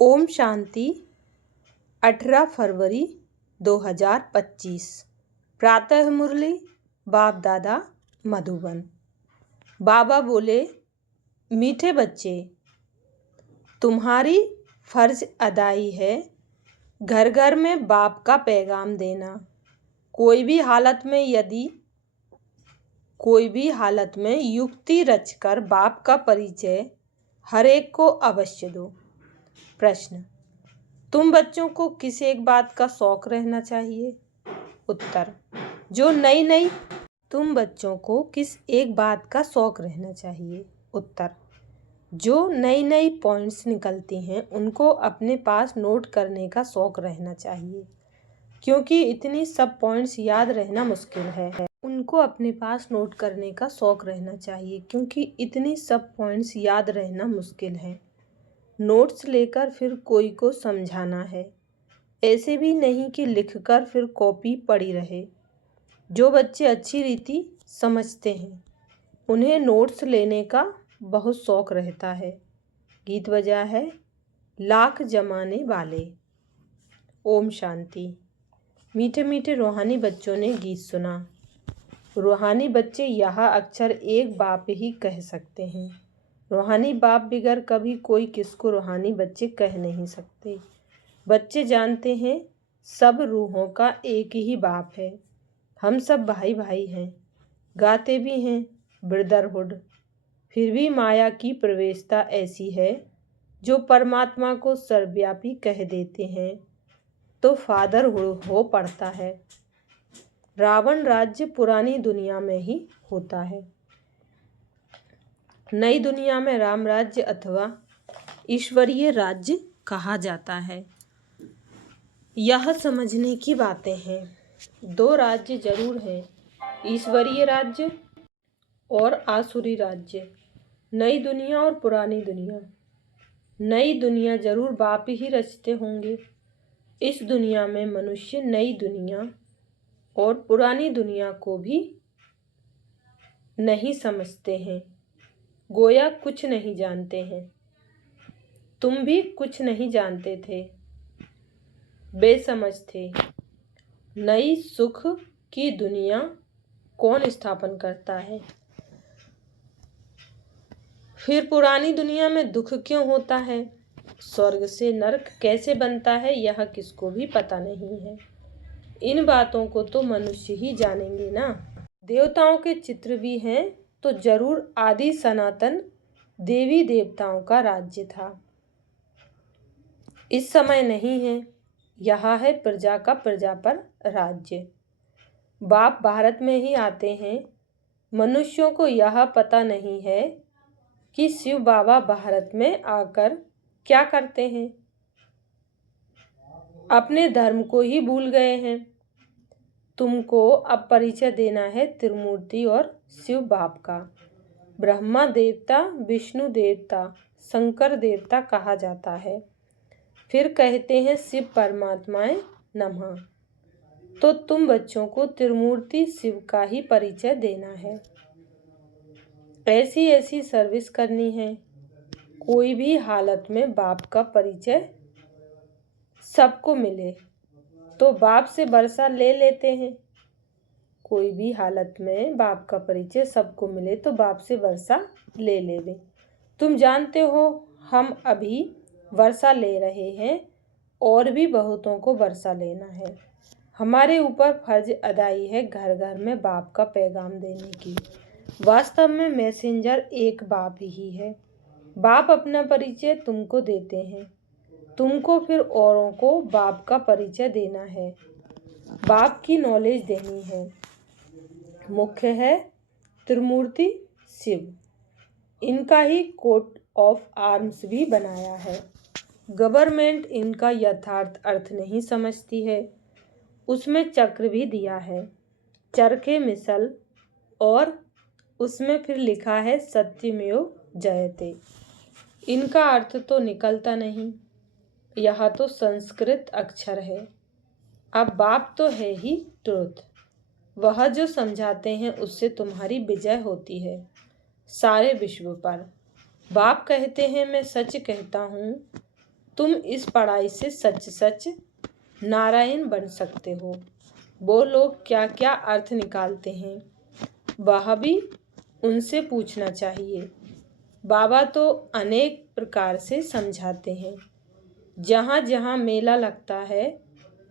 ओम शांति। 18 फरवरी 2025। प्रातः मुरली बाप दादा मधुबन। बाबा बोले, मीठे बच्चे, तुम्हारी फर्ज अदाई है घर घर में बाप का पैगाम देना। कोई भी हालत में युक्ति रचकर बाप का परिचय हर एक को अवश्य दो। प्रश्न, तुम बच्चों को किस एक बात का शौक रहना चाहिए? उत्तर, तुम बच्चों को किस एक बात का शौक रहना चाहिए? उत्तर, जो नई पॉइंट्स निकलती हैं उनको अपने पास नोट करने का शौक रहना चाहिए, क्योंकि इतनी सब पॉइंट्स याद रहना मुश्किल है। उनको अपने पास नोट करने का शौक रहना चाहिए, क्योंकि इतनी सब पॉइंट्स याद रहना मुश्किल है। नोट्स लेकर फिर कोई को समझाना है, ऐसे भी नहीं कि लिखकर फिर कॉपी पड़ी रहे। जो बच्चे अच्छी रीति समझते हैं उन्हें नोट्स लेने का बहुत शौक रहता है। गीत बजा है लाख जमाने वाले। ओम शांति। मीठे मीठे रूहानी बच्चों ने गीत सुना। रूहानी बच्चे यह अक्षर एक बाप ही कह सकते हैं। रूहानी बाप बिगर कभी कोई किसको रूहानी बच्चे कह नहीं सकते। बच्चे जानते हैं सब रूहों का एक ही बाप है, हम सब भाई भाई हैं। गाते भी हैं ब्रदरहुड। फिर भी माया की प्रवेशता ऐसी है जो परमात्मा को सर्वव्यापी कह देते हैं तो फादरहुड हो पड़ता है। रावण राज्य पुरानी दुनिया में ही होता है, नई दुनिया में राम राज्य अथवा ईश्वरीय राज्य कहा जाता है। यह समझने की बातें हैं। दो राज्य जरूर हैं, ईश्वरीय राज्य और आसुरी राज्य, नई दुनिया और पुरानी दुनिया। नई दुनिया जरूर बाप ही रचते होंगे। इस दुनिया में मनुष्य नई दुनिया और पुरानी दुनिया को भी नहीं समझते हैं, गोया कुछ नहीं जानते हैं। तुम भी कुछ नहीं जानते थे, बेसमझ थे। नई सुख की दुनिया कौन स्थापन करता है? फिर पुरानी दुनिया में दुख क्यों होता है? स्वर्ग से नरक कैसे बनता है यह किसको भी पता नहीं है। इन बातों को तो मनुष्य ही जानेंगे ना। देवताओं के चित्र भी हैं तो जरूर आदि सनातन देवी देवताओं का राज्य था। इस समय नहीं है, यह है प्रजा का प्रजा पर राज्य। बाप भारत में ही आते हैं। मनुष्यों को यह पता नहीं है कि शिव बाबा भारत में आकर क्या करते हैं। अपने धर्म को ही भूल गए हैं। तुमको अब परिचय देना है त्रिमूर्ति और शिव बाप का। ब्रह्मा देवता, विष्णु देवता, शंकर देवता कहा जाता है। फिर कहते हैं शिव परमात्माए नमः। तो तुम बच्चों को त्रिमूर्ति शिव का ही परिचय देना है। ऐसी सर्विस करनी है। कोई भी हालत में बाप का परिचय सबको मिले तो बाप से वर्षा ले लेते हैं। कोई भी हालत में बाप का परिचय सबको मिले तो बाप से वर्षा ले लेवे। तुम जानते हो हम अभी वर्षा ले रहे हैं और भी बहुतों को वर्षा लेना है। हमारे ऊपर फर्ज अदाई है घर घर में बाप का पैगाम देने की। वास्तव में मैसेंजर एक बाप ही है। बाप अपना परिचय तुमको देते हैं, तुमको फिर औरों को बाप का परिचय देना है, बाप की नॉलेज देनी है। मुख्य है त्रिमूर्ति शिव। इनका ही कोट ऑफ आर्म्स भी बनाया है। गवर्नमेंट इनका यथार्थ अर्थ नहीं समझती है। उसमें चक्र भी दिया है, चरखे मिसल, और उसमें फिर लिखा है सत्यमेव जयते। इनका अर्थ तो निकलता नहीं। यह तो संस्कृत अक्षर है। अब बाप तो है ही ट्रुथ। वह जो समझाते हैं उससे तुम्हारी विजय होती है सारे विश्व पर। बाप कहते हैं मैं सच कहता हूँ तुम इस पढ़ाई से सच सच नारायण बन सकते हो। वो लोग क्या क्या अर्थ निकालते हैं वह भी उनसे पूछना चाहिए। बाबा तो अनेक प्रकार से समझाते हैं। जहाँ जहाँ मेला लगता है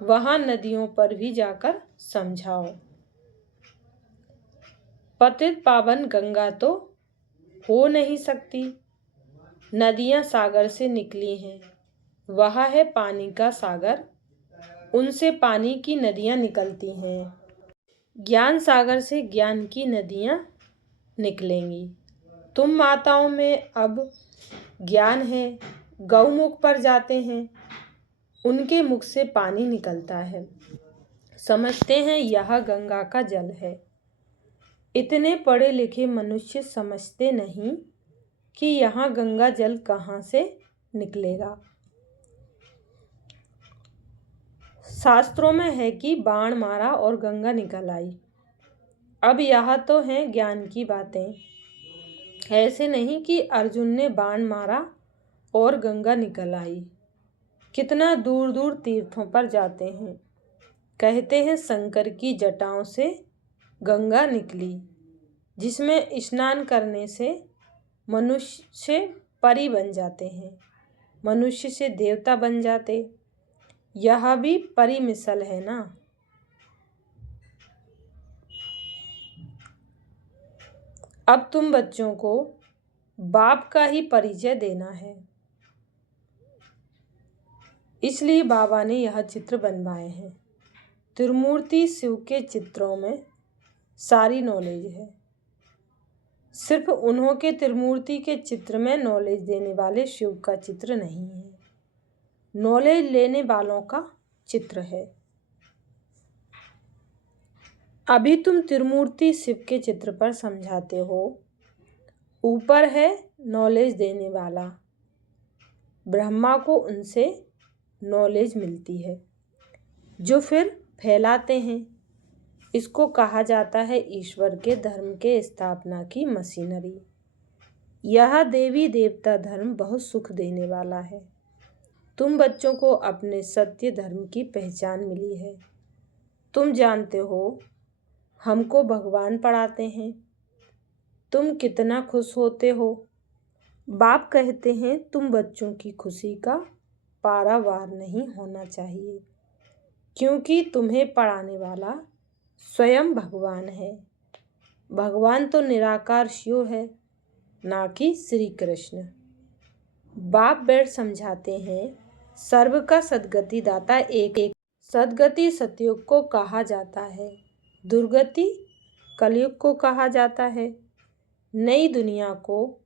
वहाँ नदियों पर भी जाकर समझाओ। पतित पावन गंगा तो हो नहीं सकती। नदियाँ सागर से निकली हैं, वह है पानी का सागर, उनसे पानी की नदियाँ निकलती हैं। ज्ञान सागर से ज्ञान की नदियाँ निकलेंगी। तुम माताओं में अब ज्ञान है, गौमुख पर जाते हैं, उनके मुख से पानी निकलता है। समझते हैं यह गंगा का जल है। इतने पढ़े लिखे मनुष्य समझते नहीं कि यहाँ गंगा जल कहाँ से निकलेगा। शास्त्रों में है कि बाण मारा और गंगा निकल आई। अब यह तो हैं ज्ञान की बातें। ऐसे नहीं कि अर्जुन ने बाण मारा और गंगा निकल आई। कितना दूर दूर तीर्थों पर जाते हैं, कहते हैं शंकर की जटाओं से गंगा निकली, जिसमें स्नान करने से मनुष्य परी बन जाते हैं, मनुष्य से देवता बन जाते। यह भी परी मिसल है ना। अब तुम बच्चों को बाप का ही परिचय देना है, इसलिए बाबा ने यह चित्र बनवाए हैं। त्रिमूर्ति शिव के चित्रों में सारी नॉलेज है। सिर्फ उन्हों के त्रिमूर्ति के चित्र में नॉलेज देने वाले शिव का चित्र नहीं है, नॉलेज लेने वालों का चित्र है। अभी तुम त्रिमूर्ति शिव के चित्र पर समझाते हो। ऊपर है नॉलेज देने वाला, ब्रह्मा को उनसे नॉलेज मिलती है जो फिर फैलाते हैं। इसको कहा जाता है ईश्वर के धर्म के स्थापना की मशीनरी। यह देवी देवता धर्म बहुत सुख देने वाला है। तुम बच्चों को अपने सत्य धर्म की पहचान मिली है। तुम जानते हो हमको भगवान पढ़ाते हैं। तुम कितना खुश होते हो। बाप कहते हैं तुम बच्चों की खुशी का पारावार नहीं होना चाहिए, क्योंकि तुम्हें पढ़ाने वाला स्वयं भगवान है। भगवान तो निराकार शिव है, ना कि श्री कृष्ण। बाप बैठ समझाते हैं सर्व का सद्गति दाता एक। सद्गति सतयुग को कहा जाता है, दुर्गति कलयुग को कहा जाता है। नई दुनिया को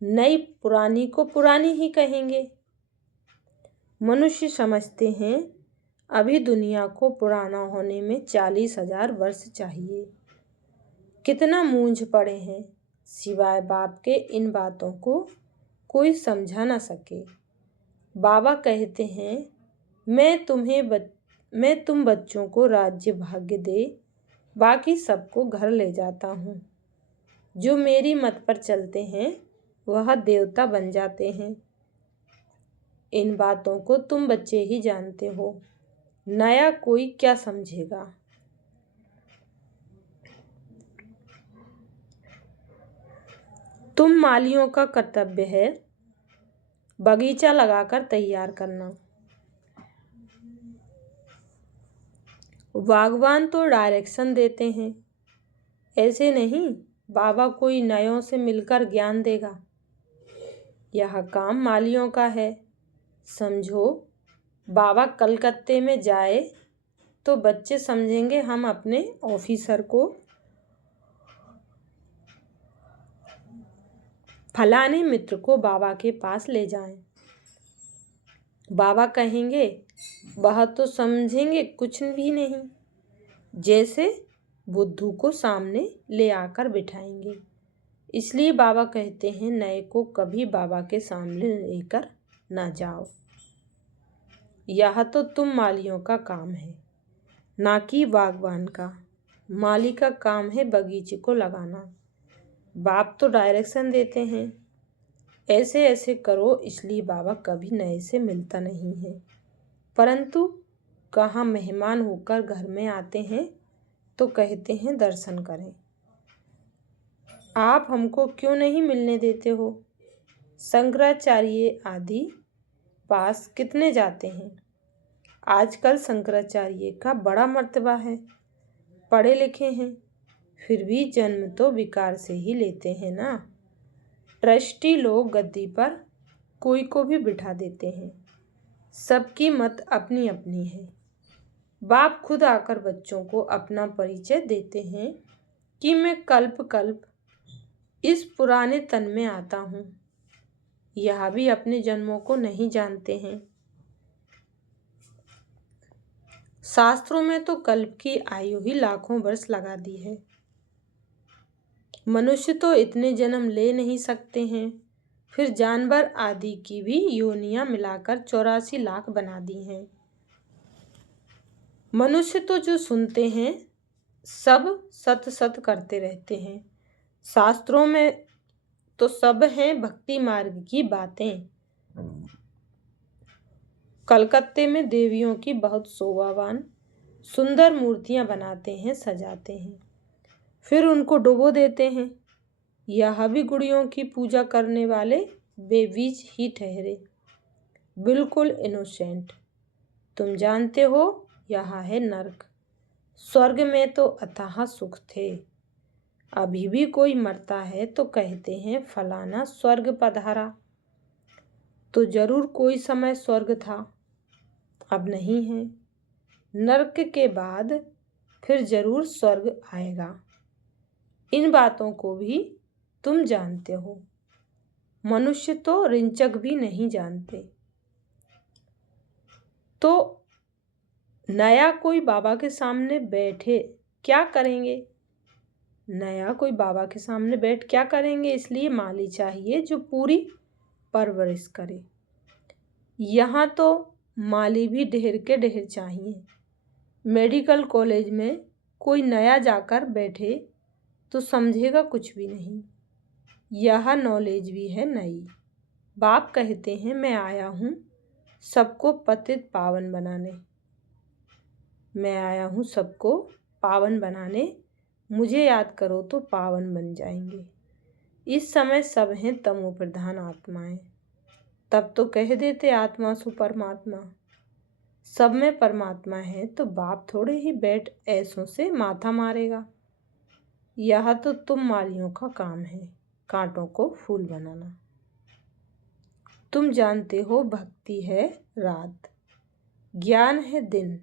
नई, पुरानी को पुरानी ही कहेंगे। मनुष्य समझते हैं अभी दुनिया को पुराना होने में 40,000 वर्ष चाहिए। कितना मूंझ पड़े हैं, सिवाय बाप के इन बातों को कोई समझा ना सके। बाबा कहते हैं मैं तुम बच्चों को राज्य भाग्य दे, बाकी सबको घर ले जाता हूँ। जो मेरी मत पर चलते हैं वह देवता बन जाते हैं। इन बातों को तुम बच्चे ही जानते हो, नया कोई क्या समझेगा। तुम मालियों का कर्तव्य है बगीचा लगाकर तैयार करना। बागवान तो डायरेक्शन देते हैं, ऐसे नहीं बाबा कोई नयों से मिलकर ज्ञान देगा। यह काम मालियों का है। समझो बाबा कलकत्ते में जाए तो बच्चे समझेंगे हम अपने ऑफिसर को फलाने मित्र को बाबा के पास ले जाएं। बाबा कहेंगे वह तो समझेंगे कुछ भी नहीं, जैसे बुद्धू को सामने ले आकर बिठाएंगे। इसलिए बाबा कहते हैं नए को कभी बाबा के सामने लेकर ना जाओ। यह तो तुम मालियों का काम है, ना कि बागवान का। माली का काम है बगीचे को लगाना। बाप तो डायरेक्शन देते हैं। ऐसे ऐसे करो, इसलिए बाबा कभी नए से मिलता नहीं है। परंतु कहाँ मेहमान होकर घर में आते हैं तो कहते हैं दर्शन करें। आप हमको क्यों नहीं मिलने देते हो? शंकराचार्य आदि पास कितने जाते हैं? आजकल शंकराचार्य का बड़ा मर्तबा है, पढ़े लिखे हैं, फिर भी जन्म तो विकार से ही लेते हैं ना। ट्रस्टी लोग गद्दी पर कोई को भी बिठा देते हैं, सबकी मत अपनी अपनी है। बाप खुद आकर बच्चों को अपना परिचय देते हैं कि मैं कल्प कल्प इस पुराने तन में आता हूँ। यह भी अपने जन्मों को नहीं जानते हैं। शास्त्रों में तो कल्प की आयु ही लाखों वर्ष लगा दी है। मनुष्य तो इतने जन्म ले नहीं सकते हैं, फिर जानवर आदि की भी योनियां मिलाकर 84 लाख बना दी हैं। मनुष्य तो जो सुनते हैं सब सत सत करते रहते हैं। शास्त्रों में तो सब हैं भक्ति मार्ग की बातें। कलकत्ते में देवियों की बहुत शोभावान सुंदर मूर्तियां बनाते हैं, सजाते हैं, फिर उनको डुबो देते हैं। यह भी गुड़ियों की पूजा करने वाले बेबीज ही ठहरे, बिल्कुल इनोसेंट। तुम जानते हो यह है नर्क। स्वर्ग में तो अथाह सुख थे। अभी भी कोई मरता है तो कहते हैं फलाना स्वर्ग पधारा। तो जरूर कोई समय स्वर्ग था, अब नहीं है। नर्क के बाद फिर जरूर स्वर्ग आएगा। इन बातों को भी तुम जानते हो। मनुष्य तो रिंचक भी नहीं जानते। तो नया कोई बाबा के सामने बैठे क्या करेंगे? नया कोई बाबा के सामने बैठ क्या करेंगे? इसलिए माली चाहिए जो पूरी परवरिश करे। यहाँ तो माली भी ढेर के ढेर चाहिए। मेडिकल कॉलेज में कोई नया जाकर बैठे तो समझेगा कुछ भी नहीं। यह नॉलेज भी है नई। बाप कहते हैं मैं आया हूँ सबको पतित पावन बनाने। मैं आया हूँ सबको पावन बनाने। मुझे याद करो तो पावन बन जाएंगे। इस समय सब हैं तमो प्रधान आत्माएं। तब तो कह देते आत्मा सु परमात्मा। सब में परमात्मा है तो बाप थोड़े ही बैठ ऐसों से माथा मारेगा। यह तो तुम मालियों का काम है, कांटों को फूल बनाना। तुम जानते हो भक्ति है रात, ज्ञान है दिन।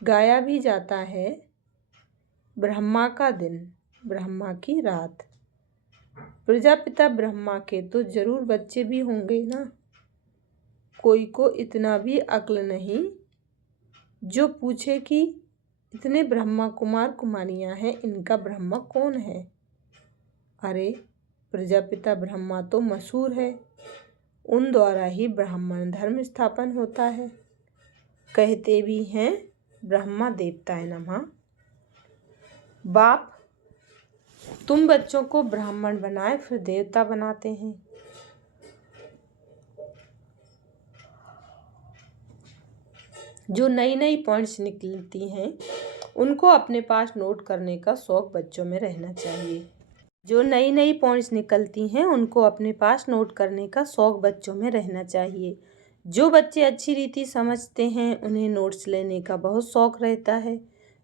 गाया भी जाता है ब्रह्मा का दिन, ब्रह्मा की रात। प्रजापिता ब्रह्मा के तो जरूर बच्चे भी होंगे ना। कोई को इतना भी अक्ल नहीं जो पूछे कि इतने ब्रह्मा कुमार कुमारियां हैं, इनका ब्रह्मा कौन है? अरे प्रजापिता ब्रह्मा तो मशहूर है, उन द्वारा ही ब्राह्मण धर्म स्थापन होता है। कहते भी हैं ब्रह्मा देवताए नमः। बाप तुम बच्चों को ब्राह्मण बनाए फिर देवता बनाते हैं। जो नई नई पॉइंट्स निकलती हैं उनको अपने पास नोट करने का शौक बच्चों में रहना चाहिए। जो नई नई पॉइंट्स निकलती हैं उनको अपने पास नोट करने का शौक बच्चों में रहना चाहिए। जो बच्चे अच्छी रीति समझते हैं उन्हें नोट्स लेने का बहुत शौक रहता है।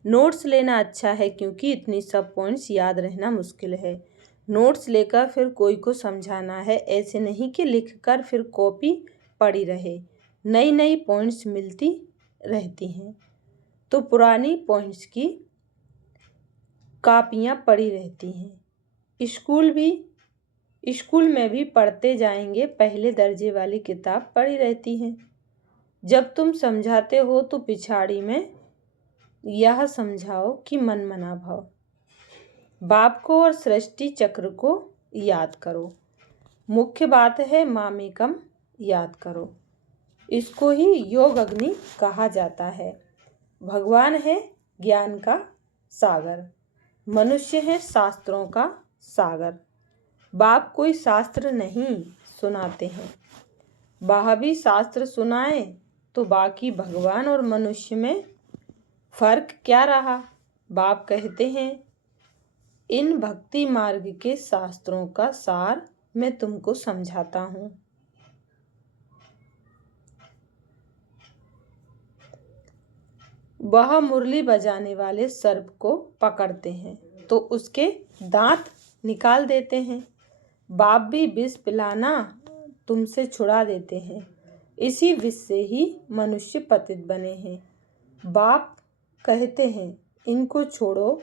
नोट्स लेना अच्छा है क्योंकि इतनी सब पॉइंट्स याद रहना मुश्किल है। नोट्स लेकर फिर कोई को समझाना है, ऐसे नहीं कि लिख कर फिर कॉपी पड़ी रहे। नई नई पॉइंट्स मिलती रहती हैं तो पुरानी पॉइंट्स की कापियाँ पड़ी रहती हैं। स्कूल में भी पढ़ते जाएंगे, पहले दर्जे वाली किताब पड़ी रहती हैं। जब तुम समझाते हो तो पिछाड़ी में यह समझाओ कि मन मना भाव। बाप को और सृष्टि चक्र को याद करो। मुख्य बात है मामेकम याद करो। इसको ही योग अग्नि कहा जाता है। भगवान है ज्ञान का सागर, मनुष्य है शास्त्रों का सागर। बाप कोई शास्त्र नहीं सुनाते हैं। वह भी शास्त्र सुनाए तो बाकी भगवान और मनुष्य में फर्क क्या रहा। बाप कहते हैं, इन भक्ति मार्ग के शास्त्रों का सार मैं तुमको समझाता हूँ। वह मुरली बजाने वाले सर्प को पकड़ते हैं तो उसके दांत निकाल देते हैं। बाप भी विष पिलाना तुमसे छुड़ा देते हैं। इसी विष से ही मनुष्य पतित बने हैं। बाप कहते हैं, इनको छोड़ो,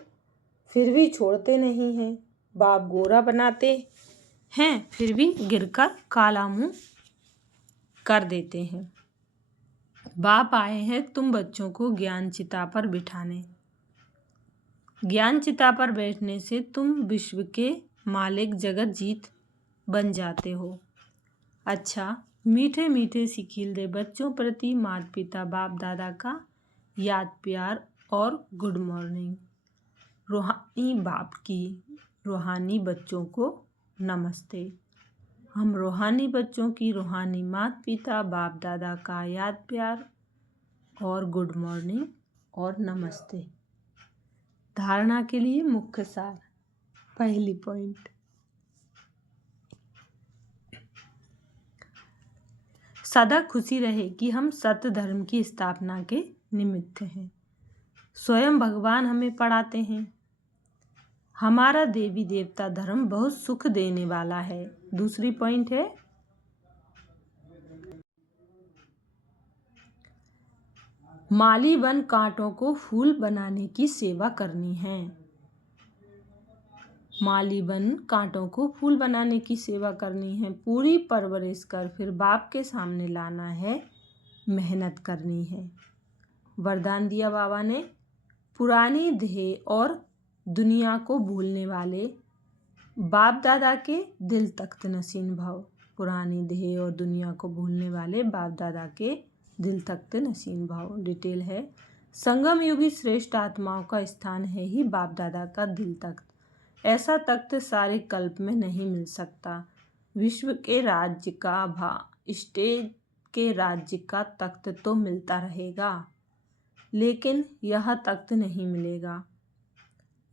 फिर भी छोड़ते नहीं हैं। बाप गोरा बनाते हैं, फिर भी गिरकर काला मुंह कर देते हैं। बाप आए हैं तुम बच्चों को ज्ञान चिता पर बिठाने। ज्ञान चिता पर बैठने से तुम विश्व के मालिक जगत जीत बन जाते हो। अच्छा, मीठे मीठे सी खिलते बच्चों प्रति माता पिता बाप दादा का याद प्यार और गुड मॉर्निंग। रूहानी बाप की रूहानी बच्चों को नमस्ते। हम रूहानी बच्चों की रूहानी माता पिता बाप दादा का याद प्यार और गुड मॉर्निंग और नमस्ते। धारणा के लिए मुख्य सार। पहली पॉइंट, सदा खुशी रहे कि हम सत्य धर्म की स्थापना के निमित्त हैं। स्वयं भगवान हमें पढ़ाते हैं। हमारा देवी देवता धर्म बहुत सुख देने वाला है। दूसरी पॉइंट है, माली बन कांटों को फूल बनाने की सेवा करनी है। माली बन कांटों को फूल बनाने की सेवा करनी है। पूरी परवरिश कर फिर बाप के सामने लाना है, मेहनत करनी है। वरदान दिया बाबा ने, पुरानी ध्येय और दुनिया को भूलने वाले बाप दादा के दिल तख्त नसीन भव। पुरानी ध्येय और दुनिया को भूलने वाले बाप दादा के दिल तख्त नसीन भाव। डिटेल है, संगम युगी श्रेष्ठ आत्माओं का स्थान है ही बाप दादा का दिल तख्त। ऐसा तख्त सारे कल्प में नहीं मिल सकता। विश्व के राज्य का स्टेज के राज्य का तख्त तो मिलता रहेगा, लेकिन यह तख्त नहीं मिलेगा।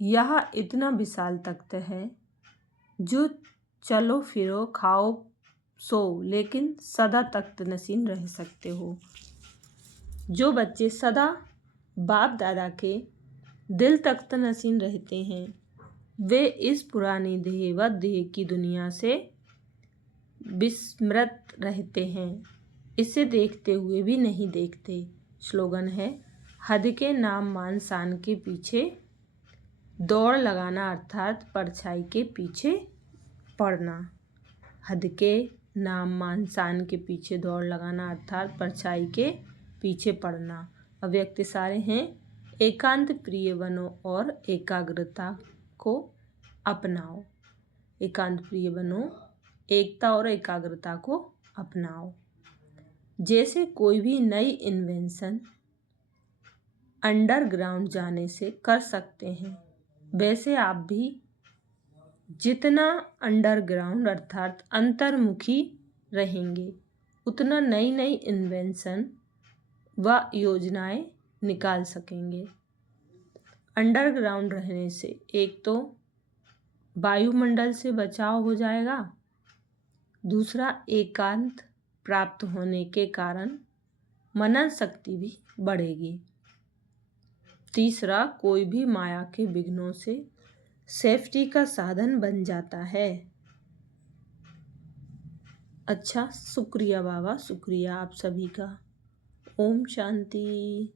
यह इतना विशाल तख्त है जो चलो फिरो खाओ सो लेकिन सदा तख्त नसीन रह सकते हो। जो बच्चे सदा बाप दादा के दिल तख्त नसीन रहते हैं वे इस पुरानी देह व देह की दुनिया से विस्मृत रहते हैं। इसे देखते हुए भी नहीं देखते। स्लोगन है, हद के नाम मान शान के पीछे दौड़ लगाना अर्थात परछाई के पीछे पड़ना। हद के नाम मान शान के पीछे दौड़ लगाना अर्थात परछाई के पीछे पड़ना। अव्यक्त सारे हैं, एकांत प्रिय बनो और एकाग्रता को अपनाओ। एकांत प्रिय बनो, एकता और एकाग्रता को अपनाओ। जैसे कोई भी नई इन्वेंशन अंडरग्राउंड जाने से कर सकते हैं, वैसे आप भी जितना अंडरग्राउंड अर्थात अंतर्मुखी रहेंगे उतना नई नई इन्वेंशन व योजनाएं निकाल सकेंगे। अंडरग्राउंड रहने से एक तो वायुमंडल से बचाव हो जाएगा, दूसरा एकांत प्राप्त होने के कारण मनन शक्ति भी बढ़ेगी, तीसरा कोई भी माया के विघ्नों से सेफ्टी का साधन बन जाता है। अच्छा, शुक्रिया बाबा, शुक्रिया आप सभी का। ओम शांति।